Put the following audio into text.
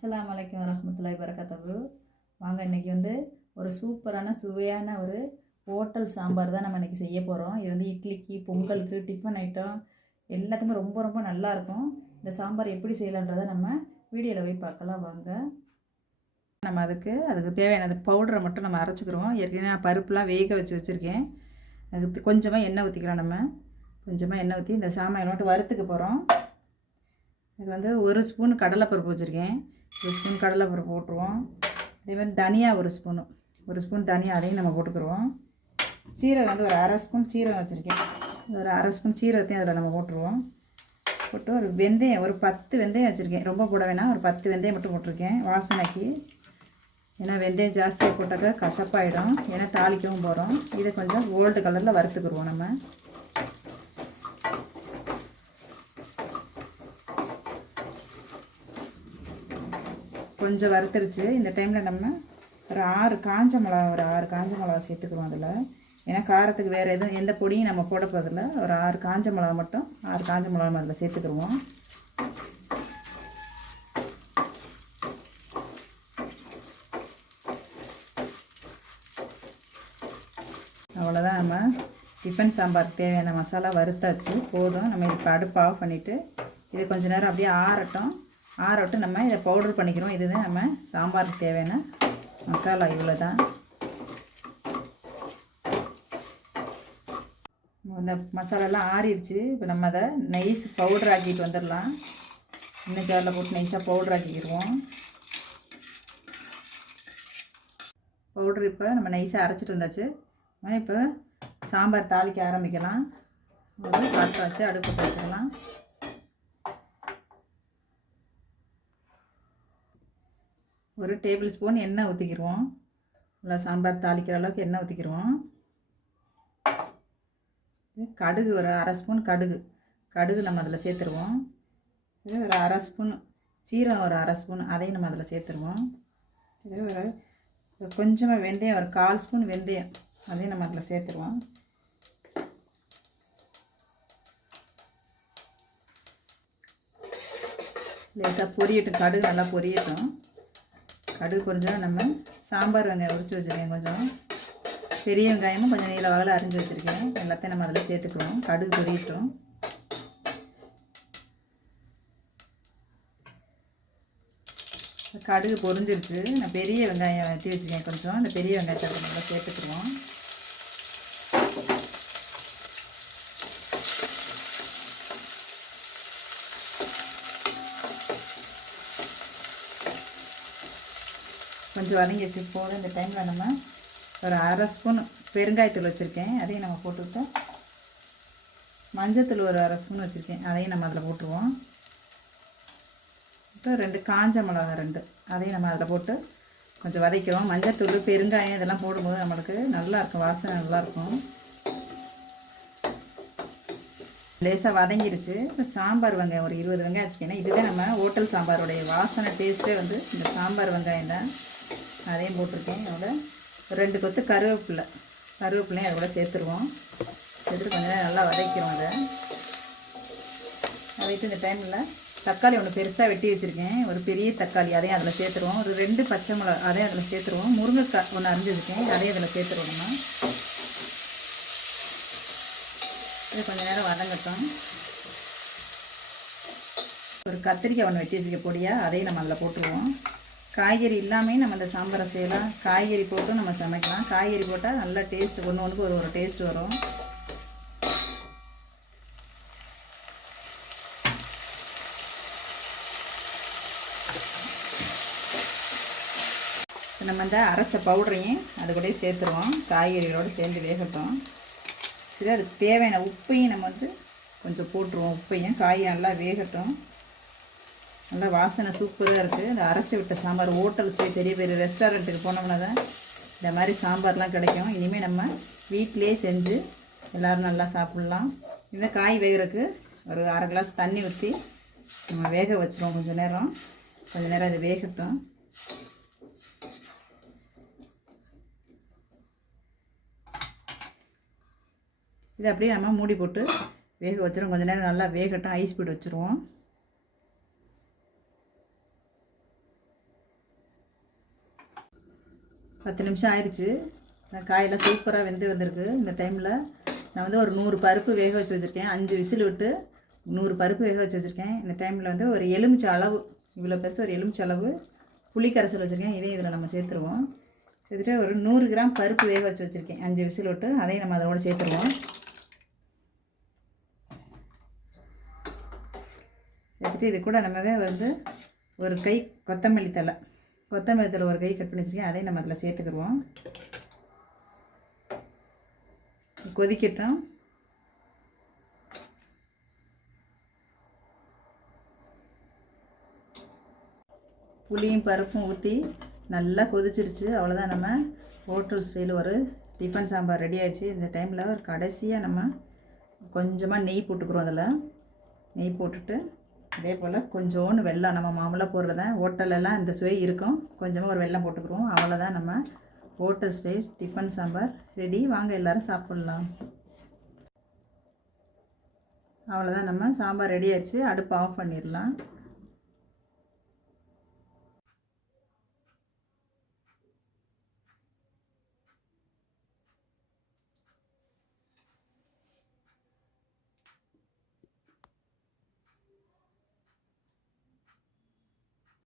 அஸ்ஸலாமு அலைக்கும் வரஹ்மத்துல்லாஹி வபரகாத்துஹு. வாங்க இன்றைக்கி ஒரு சூப்பரான சுவையான ஒரு ஹோட்டல் சாம்பார் தான் நம்ம இன்றைக்கி செய்ய போகிறோம். இது இட்லிக்கு, பொங்கலுக்கு, டிஃபன் ஐட்டம் எல்லாத்துக்குமே ரொம்ப ரொம்ப நல்லாயிருக்கும். இந்த சாம்பார் எப்படி செய்யலான்றதை நம்ம வீடியோவில் போய் பார்க்கலாம் வாங்க. நம்ம அதுக்கு தேவையான பவுடரை மட்டும் நம்ம அரைச்சிக்கிறோம். ஏற்கனவே நான் பருப்புலாம் வேக வச்சுருக்கேன். அதுக்கு கொஞ்சமாக எண்ணெய் ஊற்றிக்கிறோம். நம்ம கொஞ்சமாக எண்ணெய் ஊற்றி இந்த சாமான் மட்டும் வறுத்துக்க போகிறோம். இது 1 ஸ்பூன் கடலைப்பருப்பு வச்சுருக்கேன். 1 ஸ்பூன் கடலைப்பருப்பு போட்டுருவோம். அதேமாதிரி தனியா 1 ஸ்பூன் தனியா அதையும் நம்ம போட்டுக்கிடுவோம். சீரகம் ஒரு 1/2 ஸ்பூன் சீரகம் வச்சுருக்கேன். ஒரு 1/2 ஸ்பூன் சீரகத்தையும் அதில் நம்ம போட்டுருவோம். போட்டு ஒரு வெந்தயம் ஒரு 10 வெந்தயம் வச்சுருக்கேன். ரொம்ப போட வேணாம், ஒரு 10 வெந்தயம் மட்டும் போட்டிருக்கேன் வாசனைக்கு. ஏன்னா வெந்தயம் ஜாஸ்தியாக போட்டாக்க கசப்பாயிடும், ஏன்னா தாளிக்கவும் போகிறோம். இதை கொஞ்சம் கோல்டு கலரில் வறுத்துக்கிடுவோம். நம்ம கொஞ்சம் வறுத்துருச்சு. இந்த டைமில் நம்ம ஒரு 6 காஞ்ச மிளகா சேர்த்துக்குறோம் அதில். ஏன்னா காரத்துக்கு வேறு எதுவும் எந்த பொடியும் நம்ம போட போதில்லை. ஒரு 6 காஞ்ச மிளகா அதில் சேர்த்துக்குருவோம். அவ்வளோதான், நம்ம டிஃபன் சாம்பாருக்கு தேவையான மசாலா வறுத்தாச்சு, போதும். நம்ம இப்போ அடுப்பு ஆஃப் பண்ணிவிட்டு இது கொஞ்சம் நேரம் அப்படியே ஆறவிட்டு நம்ம இதை பவுடர் பண்ணிக்கிறோம். இதுதான் நம்ம சாம்பாருக்கு தேவையான மசாலா. இவ்வளோ தான். இந்த மசாலாலாம் ஆறிடுச்சு. இப்போ நம்ம அதை நைஸ் பவுடர் ஆக்கிட்டு வந்துடலாம். சின்ன ஜாரில் போட்டு நைஸாக பவுடர் ஆக்கிக்கிடுவோம். பவுட்ரு இப்போ நம்ம நைஸாக அரைச்சிட்டு வந்தாச்சு. இப்போ சாம்பார் தாளிக்க ஆரம்பிக்கலாம். ஒரு பாத்திரம் வச்சு அடுப்பு வச்சுக்கலாம். ஒரு டேபிள் ஸ்பூன் எண்ணெய் ஊற்றிக்கிடுவோம். நல்லா சாம்பார் தாளிக்கிற அளவுக்கு எண்ணெய் ஊற்றிக்கிடுவோம். கடுகு ஒரு 1/2 ஸ்பூன் கடுகு நம்ம அதில் சேர்த்துருவோம். இது ஒரு 1/2 ஸ்பூன் சீரகம், ஒரு 1/2 ஸ்பூன் அதையும் நம்ம அதில் சேர்த்துருவோம். இது ஒரு கொஞ்சமாக வெந்தயம், ஒரு 1/4 ஸ்பூன் வெந்தயம் அதையும் நம்ம அதில் சேர்த்துருவோம். லேசாக பொரியட்டும், கடுகு நல்லா பொரியட்டும். கடுகு கொஞ்சம் நம்ம சாம்பார் வெங்காயம் உரித்து வச்சுருக்கேன். கொஞ்சம் பெரிய வெங்காயமும் கொஞ்சம் நீல வாக்கில் அரிஞ்சு வச்சுருக்கேன். எல்லாத்தையும் நம்ம அதில் சேர்த்துக்குவோம். கடுகு பொரியட்டும். கடுகு பொரிஞ்சிருச்சு. நான் பெரிய வெங்காயம் வெட்டி வச்சுருக்கேன். கொஞ்சம் இந்த பெரிய வெங்காயத்தை நம்ம சேர்த்துக்குவோம். கொஞ்சம் வதங்கிச்சு போதும். இந்த டைமில் நம்ம ஒரு 1/2 ஸ்பூன் பெருங்காயத்தூள் வச்சுருக்கேன், அதையும் நம்ம போட்டுவிட்டோம். மஞ்சத்தூள் ஒரு 1/2 ஸ்பூன் வச்சுருக்கேன், அதையும் நம்ம அதில் போட்டுருவோம். இப்போ 2 காஞ்ச மிளகா அதையும் நம்ம அதில் போட்டு கொஞ்சம் வதக்கிறோம். மஞ்சத்தூள், பெருங்காயம் இதெல்லாம் போடும்போது நம்மளுக்கு நல்லாயிருக்கும், வாசனை நல்லாயிருக்கும். லேசாக வதங்கிருச்சு. இப்போ சாம்பார் வெங்காயம் ஒரு 20 வெங்காயம் வச்சுக்கேன். இதுவே நம்ம ஹோட்டல் சாம்பாருடைய வாசனை டேஸ்ட்டே இந்த சாம்பார் வெங்காயம் தான். அதையும் போட்டிருக்கேன். அதோட 2 கொத்து கருவேப்பிலையும் அதை கூட சேர்த்துருவோம். சேர்த்துட்டு கொஞ்சம் நேரம் நல்லா வதக்கிறோம். அதை வைத்து இந்த டைமில் தக்காளி ஒன்று பெருசாக வெட்டி வச்சுருக்கேன், ஒரு பெரிய தக்காளி, அதையும் அதில் சேர்த்துருவோம். ஒரு 2 பச்சை மிளகா அதையும் அதில் சேர்த்துருவோம். முருங்கைக்காய் ஒன்று அரிஞ்சிருக்கேன், அதையும் அதில் சேர்த்துருவோம். நம்ம இது கொஞ்சம் நேரம் வதங்கட்டும். ஒரு கத்திரிக்காய் ஒன்று வெட்டி வச்சுக்க பொடியாக, அதையும் நம்ம அதில் போட்டுருவோம். காய்கறி இல்லாமல் நம்ம இந்த சாம்பாரை செய்யலாம், காய்கறி போட்டும் நம்ம சமைக்கலாம். காய்கறி போட்டால் நல்லா டேஸ்ட், ஒன்றுக்கு ஒரு டேஸ்ட் வரும். நம்ம இந்த அரைச்ச பவுடரையும் அது கூட சேர்த்துருவோம். காய்கறிகளோடு சேர்ந்து வேகட்டும். சரி, அதுக்கு தேவையான உப்பையும் நம்ம கொஞ்சம் போட்டுருவோம். உப்பையும் காய் நல்லா வேகட்டும். நல்லா வாசனை சூப்பராக இருக்குது. இந்த அரைச்சி விட்ட சாம்பார் ஹோட்டல்ஸு, பெரிய பெரிய ரெஸ்டாரண்ட்டுக்கு போனோம்னா தான் இந்த மாதிரி சாம்பார்லாம் கிடைக்கும். இனிமேல் நம்ம வீட்டிலே செஞ்சு எல்லோரும் நல்லா சாப்பிட்லாம். இந்த காய் வேகிறதுக்கு ஒரு 1/2 கிளாஸ் தண்ணி ஊற்றி நம்ம வேக வச்சுருவோம். கொஞ்சம் நேரம் இது வேகட்டும். இதை அப்படியே நம்ம மூடி போட்டு வேக வச்சிரும். கொஞ்ச நேரம் நல்லா வேகட்டும். ஐஸ் போட்டு வச்சுருவோம். 10 நிமிஷம் ஆயிடுச்சு. காயெல்லாம் சூப்பராக வெந்து வந்திருக்கு. இந்த டைமில் நான் வந்து ஒரு 100 பருப்பு வேக வச்சு வச்சுருக்கேன். 5 விசில் விட்டு 100 பருப்பு வேக வச்சு வச்சுருக்கேன். இந்த டைமில் வந்து ஒரு எலுமிச்சை அளவு, இவ்வளோ பெருசு ஒரு எலுமிச்சை அளவு புளி கரைசல் வச்சுருக்கேன். இதையும் இதில் நம்ம சேர்த்துருவோம். சேர்த்துட்டு ஒரு 100 கிராம் பருப்பு வேக வச்சு வச்சுருக்கேன். 5 விசில் விட்டு அதையும் நம்ம அதோடு சேர்த்துருவோம். சேர்த்துட்டு இது கூட நம்மவே வந்து ஒரு கை கொத்தமல்லி தழை ஒரு கை கட் பண்ணி வச்சுருக்கேன். அதையும் நம்ம அதில் சேர்த்துக்கிடுவோம். கொதிக்கட்டும். புளியும் பருப்பும் ஊற்றி நல்லா கொதிச்சிருச்சு. அவ்வளோதான், நம்ம ஹோட்டல் ஸ்டைல் ஒரு டிஃபன் சாம்பார் ரெடி ஆயிடுச்சு. இந்த டைமில் ஒரு கடைசியாக நம்ம கொஞ்சமாக நெய் போட்டுக்கிறோம். அதில் நெய் போட்டுட்டு இதே போல் கொஞ்சோன்னு வெல்லம், நம்ம மாமூலாக போடுறதான் ஹோட்டலெல்லாம் இந்த சுவை இருக்கும். கொஞ்சமாக ஒரு வெல்லம் போட்டுக்கிறோம். அவ்வளோதான், நம்ம hotel style tiffin sambar ready. வாங்க எல்லோரும் சாப்பிட்லாம். அவ்வளோதான், நம்ம சாம்பார் ரெடி ஆயிடுச்சு. அடுப்பு ஆஃப் பண்ணிடலாம்.